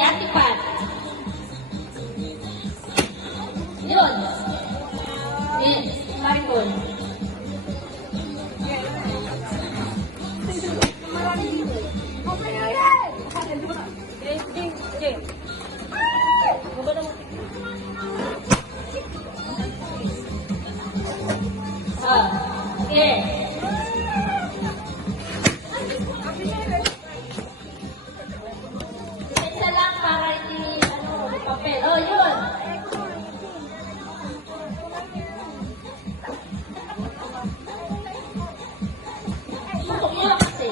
Ate Pat. Yun. Yes, Maricol. Okay. Isa lang para papel. Oh, yun. Kasi.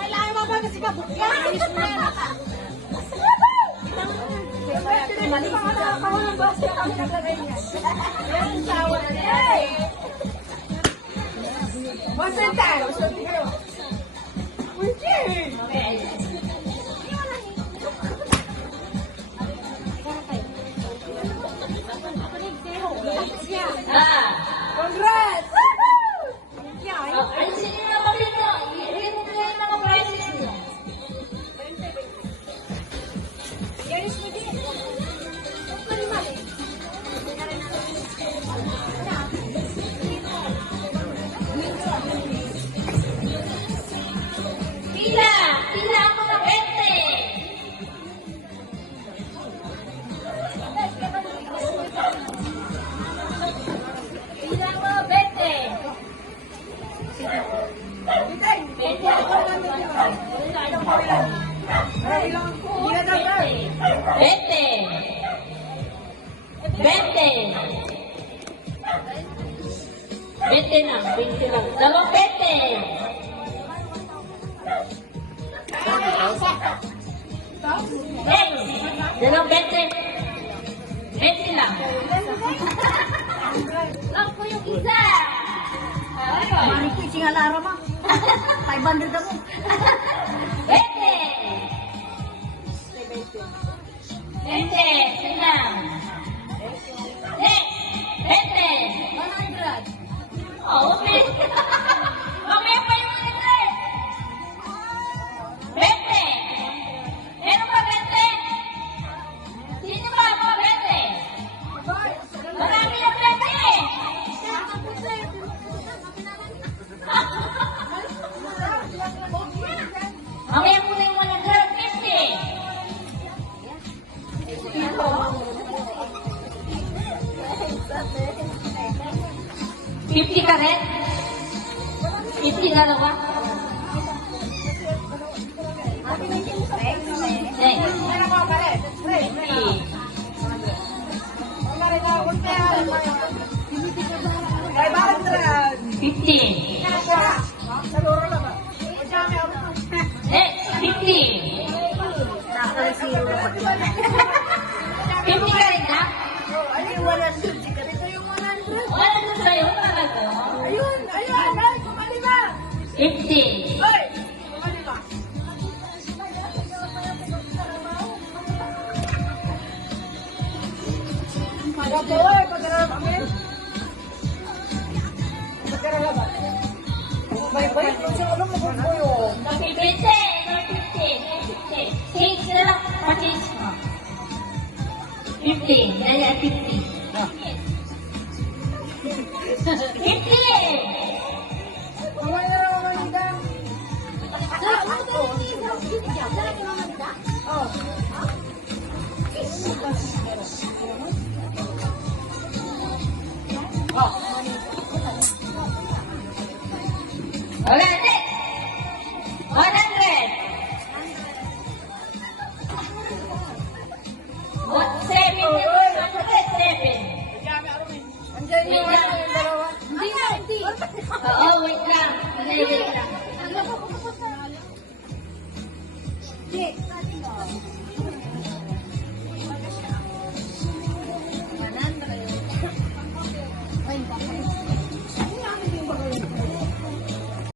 Kailangan mo ba kasi kabukyan? Ayos mo yan. Mali pa ka na ng basta kami naglagay niya. Yan, sawa na niya. What's in time? What's in time? Congrats! Alisin niyo na kami nyo. I-read mo na yung mga prizes niyo. Pila! Pila ako ng 20! Pila mo, 20 lang, 20 lang. Dalawang 20. Dalawang 20. 20 lang. Lang po yung isa. Mariki, singalaro mo. 500 ako. 20. 20. Tingnan. Next. 20. 100. Oh, okay. Mamaya pa yung 100. 20. Meron pa 20? Sino ba ang mga 20? Marami na 20. Mamaya muna yung 150. 50 ka rin? 50 na ba? What? 7 minutes. Jake,